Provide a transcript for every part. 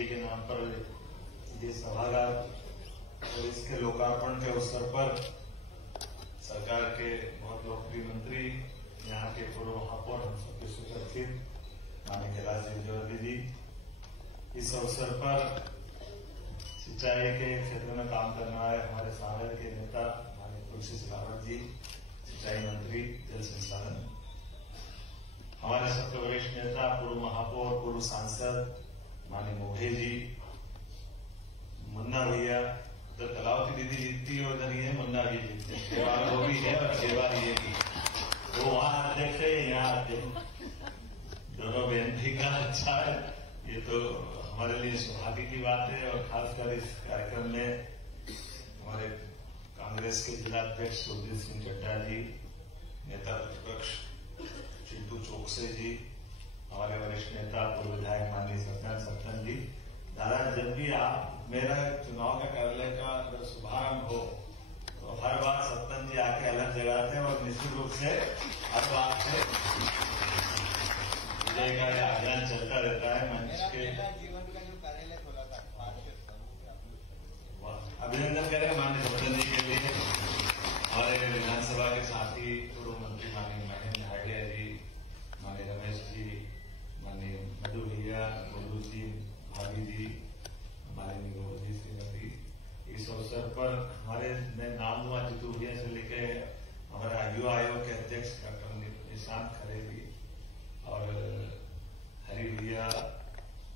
जी के नाम पर ये सभागार और इसके लोकार्पण के अवसर पर सरकार के बहुत लोकप्रिय मंत्री, यहाँ के पूर्व महापौर, हम सबके सुपरिचित माननीय कैलाश विजयवर्गीय जी, इस अवसर पर सिंचाई के क्षेत्र में काम करने वाले हमारे सांसद के नेता माननीय तुलसी सिलावट जी, सिंचाई मंत्री, जल संसाधन, हमारे सबसे वरिष्ठ नेता, पूर्व महापौर, पूर्व सांसद माननीय मोघे जी, मुन्ना भैया, तो तालाब की दीदी जीतती है उधर ही है, मुन्ना भी जीतते हैं, सेवा वो भी है और सेवा ये भी, वो वहां अध्यक्ष है, यहाँ अध्यक्ष, दोनों बेनती का अच्छा है। ये तो हमारे लिए सौभाग्य की बात है और खासकर इस कार्यक्रम में हमारे कांग्रेस के जिलाध्यक्ष सुरजीत सिंह चड्ढा जी, नेता प्रतिपक्ष चिंटू चौकसे जी, हमारे वरिष्ठ नेता पूर्व विधायक माननीय सत्यनारायण सत्तन जी। दादा, जब भी आप मेरा चुनाव का कार्यालय का अगर शुभारंभ हो तो हर बार सत्तन जी आके अलग जगाते हैं और निश्चित रूप से हर बात से विजय का अभियान चलता रहता है। मंच के जीवन का जो कार्यालय खोला था, अभिनंदन करें माननीय सत्तन जी के लिए। हमारे विधानसभा के साथी पूर्व मंत्री माननीय महेंद्र हाडिया जी, माननीय रमेश जी, माननीय मधु भैया, गोलू जी, भाभी जी, माननीय गोलू सिंह जी, इस अवसर पर हमारे नाम हुआ जितू भैया से लेके हमारा युवा आयोग के अध्यक्ष डॉक्टर निशांत खरे जी और हरि भैया,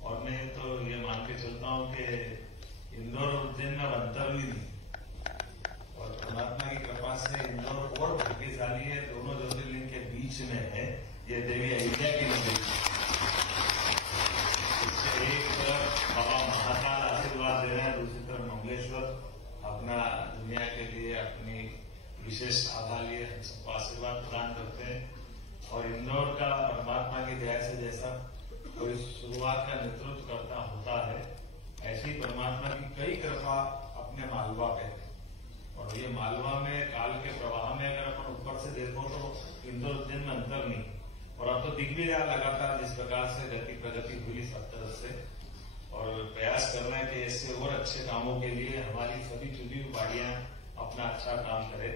और मैं तो ये मान के चलता हूं कि इंदौर और उज्जैन में अंतर भी नहीं और परमात्मा की कृपा से इंदौर और भाग्यशाली है, दोनों ज्योतिर्लिंग के बीच में है ये देवी अहिल्या की नगरी। इससे एक तरफ बाबा महाकाल आशीर्वाद दे रहे हैं, दूसरी तरफ मंगलेश्वर अपना दुनिया के लिए अपनी विशेष आभा लिए हम सबको आशीर्वाद प्रदान करते हैं। और इंदौर का परमात्मा की दया से जैसा कोई शुरुआत का नेतृत्व करता होता है, ऐसी परमात्मा की कई कृपा अपने मालवा पे है। और ये मालवा में काल के प्रवाह में अगर अपन ऊपर से देखो तो इंदौर उज्जैन में अंतर नहीं, और अब तो दिख भी रहा लगातार जिस प्रकार से गति प्रगति हुई सब तरफ से, और प्रयास कर रहे हैं कि इससे और अच्छे कामों के लिए हमारी सभी चुनी हुई बाड़ियां अपना अच्छा काम करे।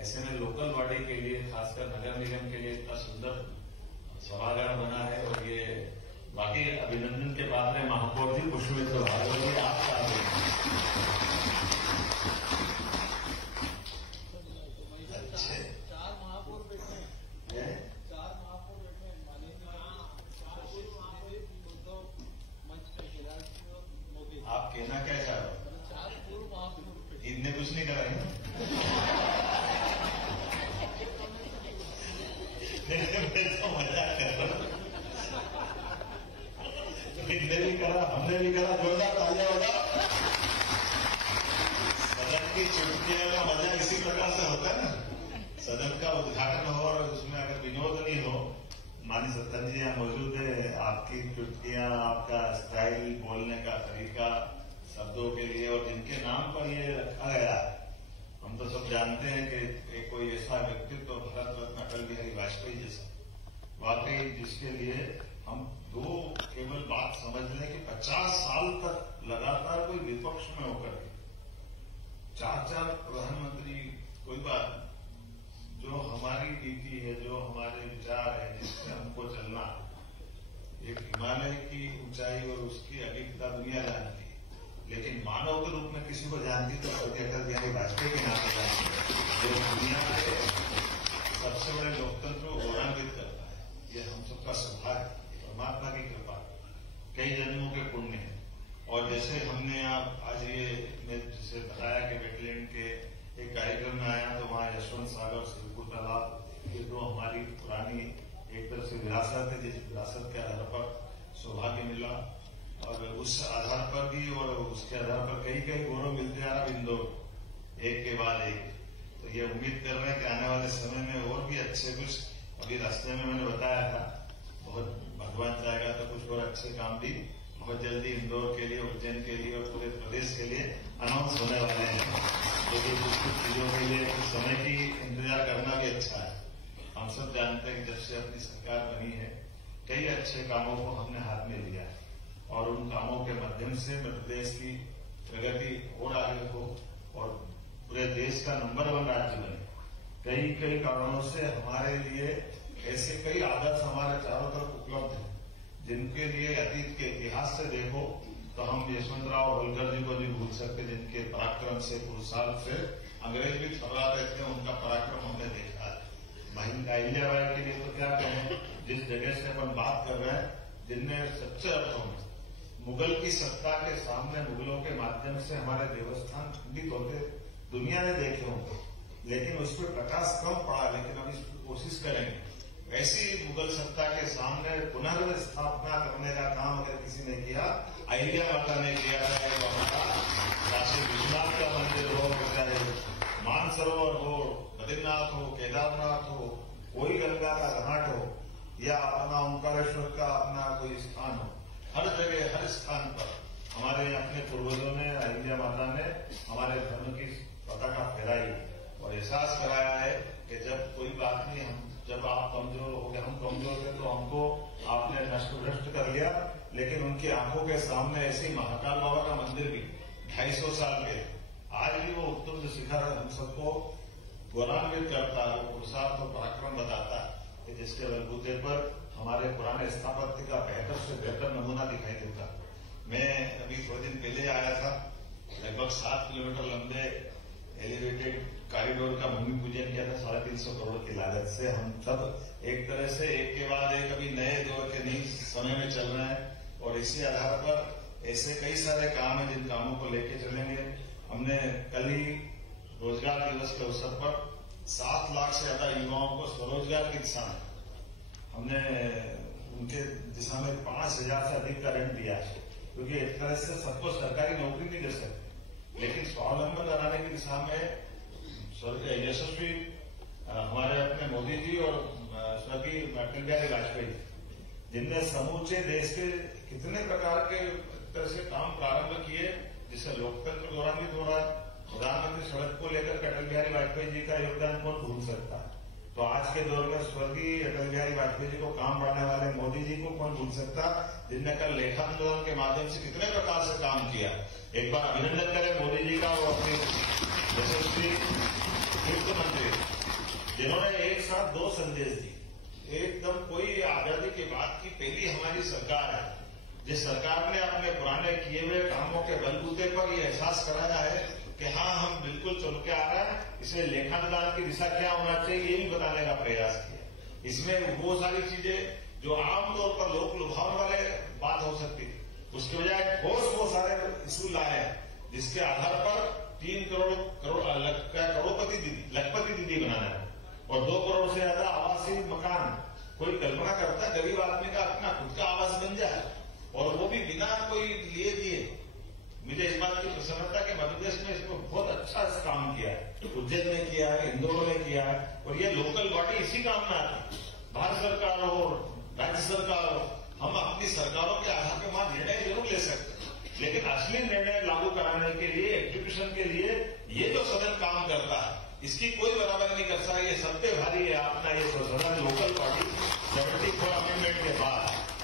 ऐसे में लोकल बॉडी के लिए, खासकर नगर निगम के लिए इतना सुंदर सभागार बना है और ये बाकी अभिनंदन के पात्र है महापौर जी, पुष्पमित्र भागवत जी, आप क्या अच्छे 4 महापौर बैठे हैं, 4 महापौर बैठे हैं, आप कहना क्या चाह रहे हो? 4 पूर्व महापौर इनने कुछ नहीं करा है तो मजाक कर रहा, इनने भी करा, हमने भी करा, जोरदार तालियां होगा। सदन की चुटकियों का मजा इसी प्रकार से होता है ना, सदन का उद्घाटन हो और उसमें अगर विनोद नहीं हो। माननीय सत्तन जी यहाँ मौजूद है, आपकी चुटकियां, आपका स्टाइल, बोलने का तरीका शब्दों के लिए और जिनके नाम पर ये रखा गया है, हम तो सब जानते हैं कि कोई ऐसा व्यक्तित्व तो भारत रत्न अटल बिहारी वाजपेयी जैसा, वाकई जिसके लिए हम दो केवल बात समझ लें कि 50 साल तक लगातार कोई विपक्ष में होकर 4 प्रधानमंत्री, कोई बात जो हमारी नीति है, जो हमारे विचार है, जिससे हमको चलना, एक हिमालय की ऊंचाई और उसकी अधिकता दुनिया जानती है, लेकिन मानव के रूप में किसी को जानती तो अटल बिहारी वाजपेयी के नाम जानती है, जो दुनिया के सबसे बड़े लोकतंत्र को गौरवान्वित करता है। ये हम सबका सौभाग्य, परमात्मा की कृपा, कई जन्मों के पुण्य है। और जैसे हमने आज ये जैसे बताया कि वेटलैंड के एक कार्यक्रम में आया तो वहां यशवंत सागर, सिरपुर तालाब, ये दो हमारी पुरानी एक तरफ से विरासत है, जिस विरासत के आधार पर सौभाग्य मिला और उस आधार पर भी और उसके आधार पर कई गौरव मिलते आ रहा इंदौर एक के बाद एक। तो ये उम्मीद कर रहे हैं कि आने वाले समय में और भी अच्छे कुछ, अभी रास्ते में मैंने बताया था, बहुत भगवान चाहेगा तो कुछ और अच्छे काम भी बहुत जल्दी इंदौर के लिए, उज्जैन के लिए और पूरे प्रदेश के लिए अनाउंस होने वाले हैं। क्योंकि कुछ चीजों के लिए कुछ समय की इंतजार करना भी अच्छा है। हम सब जानते हैं कि जब से अपनी सरकार बनी है कई अच्छे कामों को हमने हाथ में लिया है और उन कामों के माध्यम से मध्य प्रदेश की प्रगति और आगे हो और पूरे देश का नंबर 1 राज्य बने। कई कई कारणों से हमारे लिए ऐसे कई आदर्श हमारे चारों तरफ उपलब्ध हैं, जिनके लिए अतीत के इतिहास से देखो तो हम यशवंतराव होलकर जी को नहीं भूल सकते, जिनके पराक्रम से पुरुषार्थ से अंग्रेज भी थर्रा रहे थे। उनका पराक्रम हमने देखा है। अहिल्याबाई के लिए तो क्या कहें, जिस जगह से अपन बात कर रहे हैं, जिनने सच्चे अर्थों में मुगल की सत्ता के सामने मुगलों के माध्यम से हमारे देवस्थान खंडित होते दुनिया ने देखे होंगे, लेकिन उस पर प्रकाश कम पड़ा। लेकिन हम इस कोशिश करेंगे ऐसी मुगल सत्ता के सामने पुनर्स्थापना करने का काम अगर किसी ने किया, अहिल्या माता ने किया। चाहे वो हमारा काशी विश्वनाथ का मंदिर हो, चाहे मानसरोवर हो, बद्रीनाथ हो, केदारनाथ हो, कोई गंगा का घाट हो, या अपना ओंकारेश्वर का अपना कोई स्थान हो, हर जगह हर स्थान पर हमारे अपने पूर्वजों ने, अहिल्या माता ने हमारे धर्म की पताका फहराई और एहसास कराया है कि जब कोई बात नहीं, हम जब आप कमजोर हो गए, हम कमजोर थे तो हमको आपने नष्ट भ्रष्ट कर लिया। लेकिन उनकी आंखों के सामने ऐसे ही महाकाल बाबा का मंदिर भी 250 साल के आज भी वो उत्तुंग शिखर हम सबको गौरवान्वित करता है, पुरुषार्थ और पराक्रम बताता है कि जिसके बलबूते पर हमारे पुराने स्थापत्य का बेहतर से बेहतर नमूना दिखाई देता। मैं अभी थोड़े दिन पहले आया था, लगभग 7 किलोमीटर लंबे एलिवेटेड कॉरिडोर का भूमि पूजन किया था 350 करोड़ की लागत से। हम सब एक तरह से एक के बाद एक अभी नए दौर के नई समय में चल रहे हैं और इसी आधार पर ऐसे कई सारे काम हैं जिन कामों को लेके चलेंगे। हमने कल ही रोजगार दिवस के अवसर पर 7 लाख से ज्यादा युवाओं को स्वरोजगार की दिशा में हमने उनके दिशा में 5,000 से अधिक का ऋण दिया है, क्योंकि एक तरह से सबको सरकारी नौकरी नहीं दे सकते, लेकिन स्वावलंबन बनाने की दिशा में यशस्वी हमारे अपने मोदी जी और स्वर्गीय अटल बिहारी वाजपेयी, जिनने समूचे देश के कितने प्रकार के तरह से काम प्रारंभ किए, जिससे लोकतंत्र गौरवान्वित हो रहा है। प्रधानमंत्री सड़क को लेकर अटल बिहारी वाजपेयी जी का योगदान कौन भूल सकता है। तो आज के दौर में स्वर्गीय अटल बिहारी वाजपेयी जी को काम बढ़ाने वाले मोदी जी को कौन भूल सकता, जिनने कल लेखानुदान के माध्यम से कितने प्रकार से काम किया। एक बार अभिनंदन करें मोदी जी का और अपने यशस्वी वित्त मंत्री, जिन्होंने एक साथ 2 संदेश दिए। एकदम कोई आजादी की बात की पहली हमारी सरकार है, जिस सरकार ने अपने पुराने किए हुए कामों के बलबूते पर यह एहसास कराया है कि हाँ, हम बिल्कुल चल के आ रहे हैं। इसमें लेखानुदान की दिशा क्या होना चाहिए ये भी बताने का प्रयास किया। इसमें वो सारी चीजें जो आमतौर पर लोक लुभावन वाले बात हो सकती थी, उसके बजाय ठोस वो सारे इशू लाए हैं, जिसके आधार पर 3 करोड़पति दीदी बनाना है और 2 करोड़ से ज्यादा आवासीय मकान। कोई कल्पना करता है गरीब आदमी का अपना खुद का आवास बन जाए, और वो भी बिना कोई लिए दिए। मुझे इस बात की प्रसन्नता कि मध्य प्रदेश में इसको बहुत अच्छा काम किया है, उज्जैन में किया है, इंदौर में किया है, और ये लोकल बॉडी इसी काम में आती है। भारत सरकार हो, राज्य सरकार हो, हम अपनी सरकारों के आधार पर वहां निर्णय जरूर ले सकते हैं, लेकिन असली निर्णय लागू कराने के लिए, एग्जीक्यूशन के लिए ये जो सदन काम करता है, इसकी कोई बराबर नहीं कर सकता। ये सब पे भारी है अपना ये सदन, लोकल बॉडी 74 अमेंडमेंट के बाद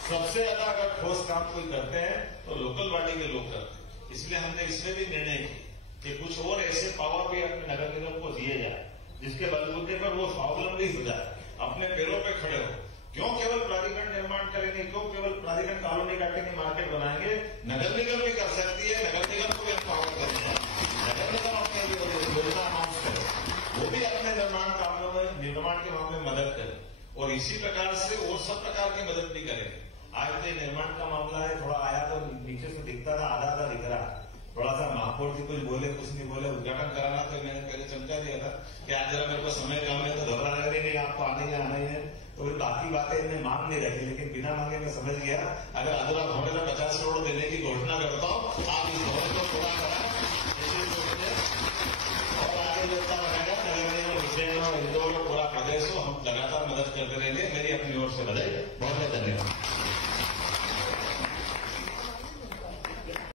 सबसे ज्यादा अगर ठोस काम कोई करते हैं तो लोकल बॉडी के लोग करते हैं। इसलिए हमने इसमें भी निर्णय किया कि कुछ और ऐसे पावर भी अपने नगर निगम को दिए जाए, जिसके बलबूते पर वो स्वावलंबी हो जाए, अपने पैरों पे खड़े हो। क्यों केवल प्राधिकरण निर्माण करेंगे, क्यों केवल प्राधिकरण कॉलोनी काटेंगे, मार्केट बनाएंगे? नगर निगम भी कर सकती है, नगर निगम को भी एम्पावर करेंगे। नगर निगम अपने योजना अनाउंस करे, वो भी अपने निर्माण के मामले में मदद करे, और इसी प्रकार से और सब प्रकार की मदद भी करेंगे। आज जो निर्माण का मामला है, थोड़ा आया तो नीचे से दिखता था, आधा दिख रहा है। थोड़ा सा महापौर जी कुछ बोले, कुछ नहीं बोले, उद्घाटन कराना तो मैंने पहले चमका दिया था कि आज जरा मेरे को समय कम है तो घबराना नहीं, आपको आना ही है। तो फिर बाकी बातें इन्हें मांग नहीं रखी, लेकिन बिना मांगे मैं समझ गया अगर अधूरा भवन में 50 करोड़ देने की घोषणा करता हूँ, आप इस भवन को पूरा कराएं और आगे व्यवस्था बनाएगा। नगर उज्जैन और इंदौर पूरा प्रदेश को हम लगातार मदद करते रहेंगे। मेरी अपनी ओर से बधाई, बहुत बहुत धन्यवाद।